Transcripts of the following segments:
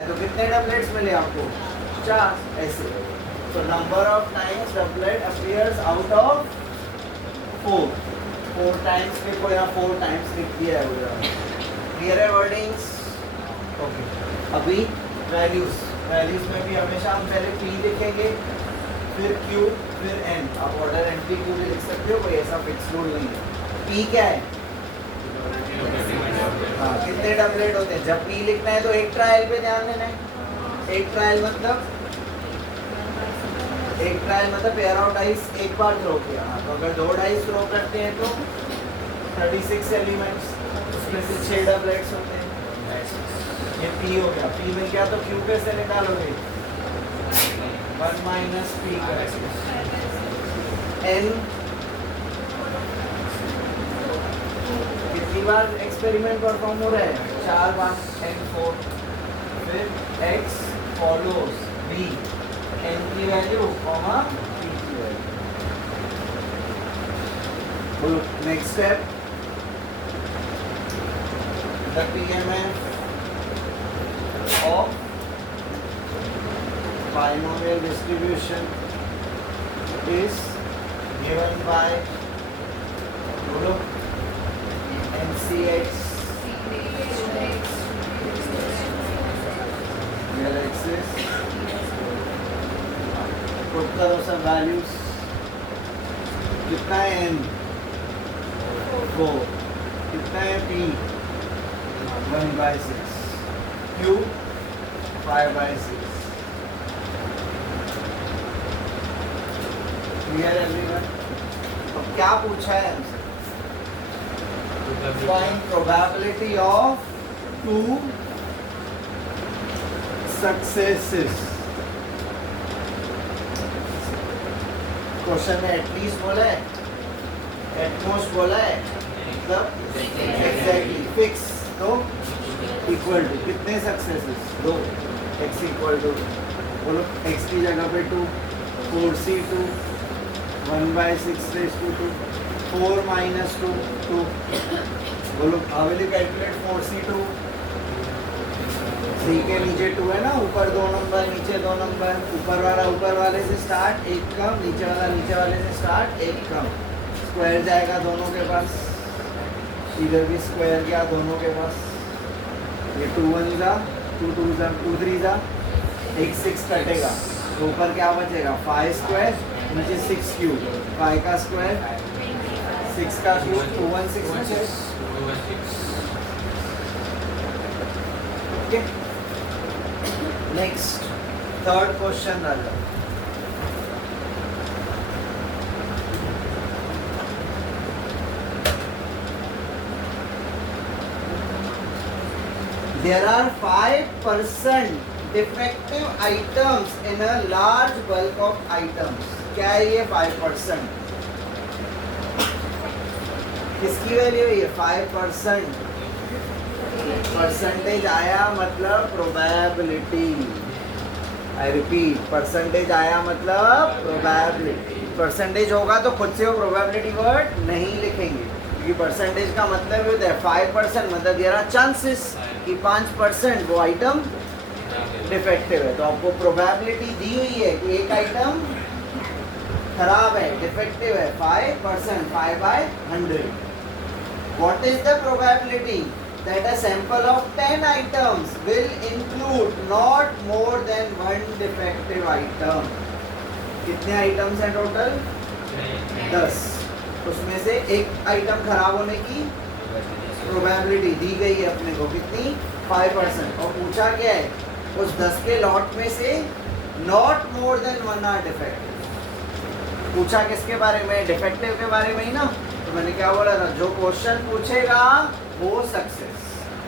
तो कितने डबलेट्स मिले आपको? 4 ऐसे। तो number of times doublet appears out of 4 times लिखो या 4 टाइम्स लिख दिया है उधर। क्लियर है वर्डिंग्स? ओके। अभी वैल्यूज में भी हमेशा हम पहले P लिखेंगे, फिर Q, फिर N। आप ऑर्डर N P Q भी लिख सकते हो, कोई ऐसा फिक्स रूल नहीं है। P क्या है? हाँ, कितने डबलेट होते हैं? जब P लिखना है तो एक ट्रायल पे ध्यान देना है। एक ट्रायल मतलब पेयर ऑफ डाइस एक बार थ्रो किया। हाँ, तो अगर 2 डाइस थ्रो करते हैं तो 36 एलिमेंट्स, उसमें से 6 डबलेट्स होते हैं। ये P हो गया। P में क्या, तो Q कैसे निकालोगे? 1 माइनस P करेंगे। N कितनी बार एक्सपेरिमेंट परफॉर्म हो रहा है? 4 बार। N4। फिर X फॉलोज B, N की वैल्यू कॉमा P की वैल्यू। बोलो next step. The PMF of binomial distribution is given by बोलो NCX real axis। पुट करो सब वैल्यूज। कितना है N? 4। कितना है P? 1/6। Q 5/6। Clear everyone? तो क्या पूछा है हमसे? Find probability of 2 successes। Question में एटलीस्ट बोला है, एटमोस्ट बोला है, मतलब एग्जैक्टली फिक्स। तो इक्वल टू कितने सक्सेसेस? 2। x इक्वल टू बोलो x की जगह पे 2, 4c2 1/6 raised to 2, 4 minus 2 2। बोलो how will you calculate 4c2? c के नीचे 2 है ना, ऊपर 2 नंबर, नीचे 2 नंबर। ऊपर वाला ऊपर वाले से स्टार्ट, एक कम। नीचे वाला नीचे वाले से स्टार्ट, एक कम। स्क्वायर जाएगा दोनों के पास, इधर भी स्क्वायर गया दोनों के पास। ये 2 1 जा, 2 2 जा, 2 3 जा, एक 6 कटेगा तो ऊपर क्या बचेगा? 5 स्क्वायर, नीचे 6 क्यूब। 5 का स्क्वायर, 6 का cube, 216। Okay, next third question Raja. There are 5% defective items in a large bulk of items। क्या है ये 5%? किसकी वैल्यू है ये 5%? परसेंटेज आया मतलब प्रोबेबिलिटी। आई रिपीट, परसेंटेज आया मतलब प्रोबेबिलिटी। परसेंटेज होगा तो खुद से वो प्रोबेबिलिटी वर्ड नहीं लिखेंगे, क्योंकि परसेंटेज का मतलब होता है 5%, मतलब देयर आर चांसेस कि 5% वो आइटम डिफेक्टिव है। तो आपको प्रोबेबिलिटी दी हुई है कि एक आइटम खराब है, डिफेक्टिव है, 5%, 5/100। What is the probability that a sample of 10 items will include not more than 1 defective item? कितने आइटम्स हैं टोटल? 10। उसमें से एक आइटम खराब होने की प्रोबेबिलिटी दी गई है अपने को, कितनी? 5%। और पूछा क्या है? उस 10 के लॉट में से not more than 1 are defective. पूछा किसके बारे में? डिफेक्टिव के बारे में ही ना। तो मैंने क्या बोला था, जो क्वेश्चन पूछेगा वो सक्सेस।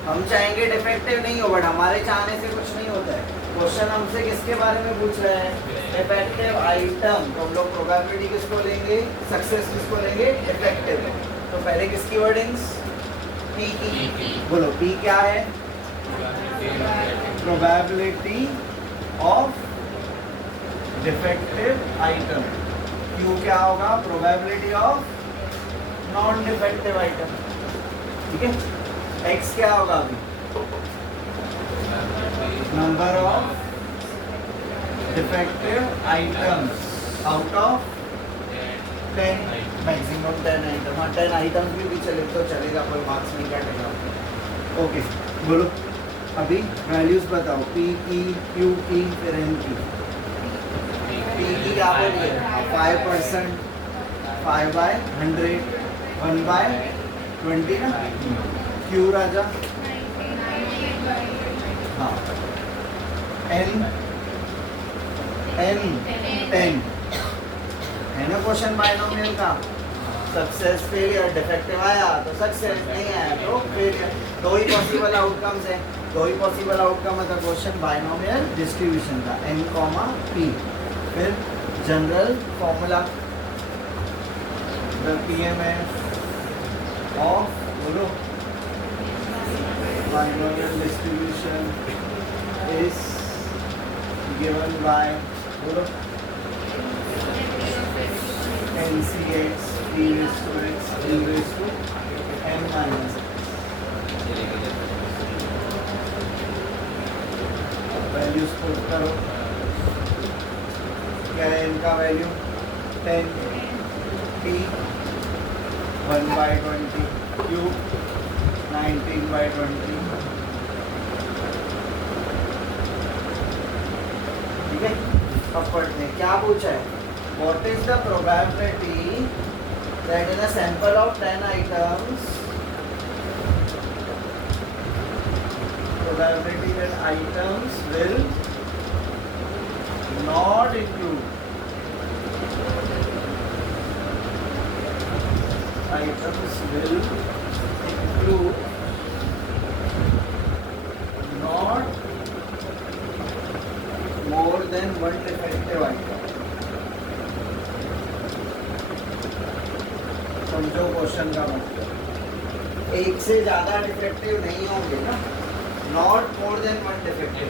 हम चाहेंगे डिफेक्टिव नहीं हो, बट हमारे चाहने से कुछ नहीं होता है। क्वेश्चन हमसे किसके बारे में पूछ रहे हैं? Defective item. तो हम लोग प्रोबेबिलिटी किसको लेंगे? सक्सेस किसको लेंगे? डिफेक्टिव। तो पहले किसकी वर्डिंग्स? P की। बोलो P क्या है? Probability of defective item. Q क्या होगा? Probability of non defective item. ठीक है, x क्या होगा? अभी number of defective items out of 10, maximum 10 item. हाँ 10 आइटम्स भी चले तो चलेगा, कोई मार्क्स नहीं काटेगा। ओके बोलो अभी वैल्यूज बताओ, पी की, क्यू की, फिर एन की। पी की क्या बोलिए? 5%, 5/100, 1/20 ना। क्यू राजा, हाँ एन 10 है ना। क्वेश्चन बायनोमियल का सक्सेस फेलियर, डिफेक्टिव आया तो सक्सेस, नहीं आया तो फेलियर। दो ही पॉसिबल आउटकम्स है, दो ही पॉसिबल आउटकम है क्वेश्चन बायनोमियल डिस्ट्रीब्यूशन का, n, p। फिर general formula, the PMF of बोलो binomial distribution is given by बोलो NCX e raised to x e raised to n minus x। Values put करो, क्या है इनका वैल्यू? 10, p 1/20, q 19/20। ठीक है, अब पढ़ते हैं क्या पूछा है। What is the probability that in a sample of 10 items, probability that items will not include, items will include not more than one defective item। समझो क्वेश्चन का मतलब, एक से ज्यादा डिफेक्टिव नहीं होंगे ना, not more than one defective.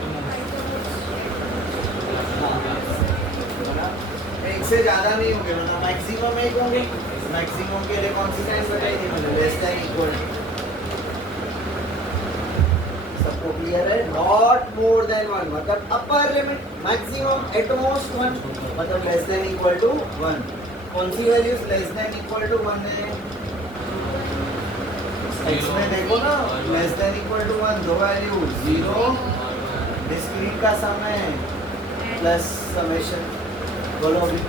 एक से ज्यादा नहीं होंगे, मतलब मैक्सिमम एक होंगे। मैक्सिमम के लिए कौन सी साइन बताइए मुझे? Less than equal. सबको क्लियर है? नॉट मोर देन वन मतलब upper limit, maximum at most one मतलब less than equal to one. कौन सी values less than equal to 1 है? इसमें देखो ना, लेस देन इक्वल टू 1 दो वैल्यू, 0 डिस्क्रीट का समय प्लस समेशन। बोलो अभी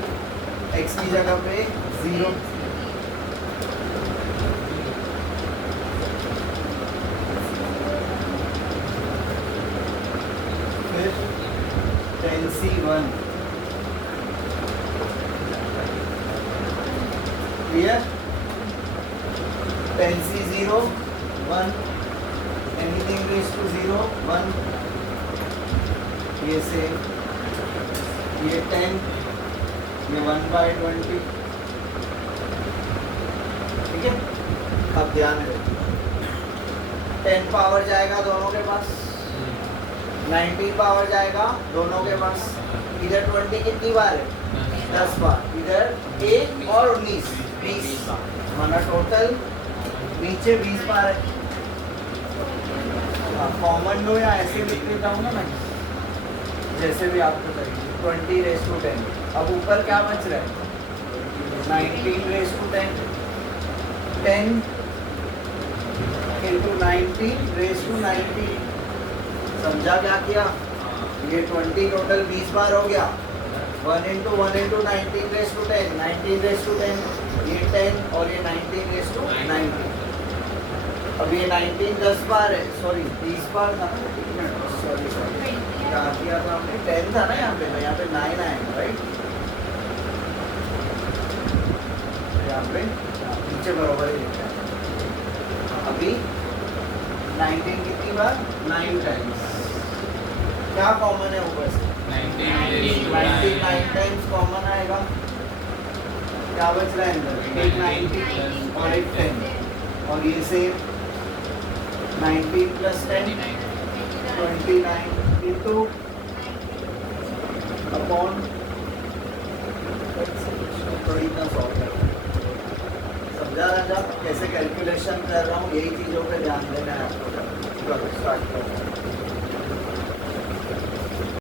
x की जगह पे 0, फिर 10C1 clear. 10C0 1, anything raise to 0 1, ये से ये 10, ये 1/20। ठीक है, अब ध्यान दो, 10 पावर जाएगा दोनों के पास, 19 पावर जाएगा दोनों के पास। इधर 20 कितनी बार है? 10 बार। इधर 1 और 19 20, माना टोटल नीचे 20 बार है। कॉमन लो या ऐसे लिख लेता हूँ ना मैं, जैसे भी आपको चाहिए। 20 रेज टू 10, अब ऊपर क्या बच रहा है? 19 raise to 10, 10 into 19 raise to 90। समझा क्या किया? ये 20 टोटल 20 बार हो गया। 1 into 19 raise to 10, 19 raise to 10, ये 10 और ये 19 रेज टू 90। अब ये 19 10 बार है, सॉरी 30 बार था ना, सॉरी क्या किया था हमने? 10 था ना यहाँ पे 9 आएगा राइट। यहाँ पे नीचे बराबर ही लिखा है। अभी 19 कितनी बार? 9 टाइम्स। क्या कॉमन है ऊपर से? 99 टाइम्स कॉमन आएगा। क्या बच रहा है अंदर? एक 90 और एक 10, और ये से 19 प्लस 10 29 इंटू अपॉन, थोड़ी इतना सॉल्व कर। समझा राजा कैसे कैलकुलेशन कर रहा हूँ? यही चीज़ों पे ध्यान देना है।